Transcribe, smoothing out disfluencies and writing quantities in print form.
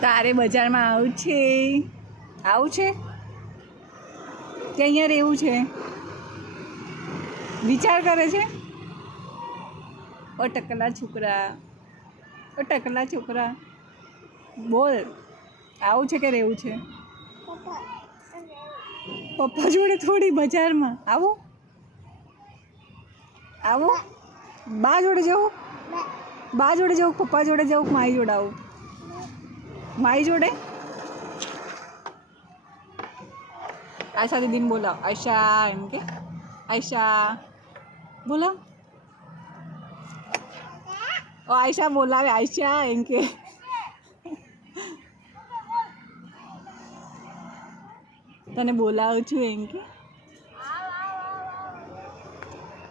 તારે બજારમાં આવું છે કે અહીંયા રહેવું છે? વિચાર કરે છે. ટકલા છોકરા બોલ, આવું છે કે રહેવું છે? પપ્પા જોડે થોડી બજારમાં આવું? બા જોડે જવું? પપ્પા જોડે જવું? માઈ જોડે આવું? માઈ જોડે? આયશા દીદીને બોલાવ. આયશા એમ કે, આયશા બોલાવ. આયશા બોલાવે, આયશા એમ કે. તને બોલાવું છું એમ કે.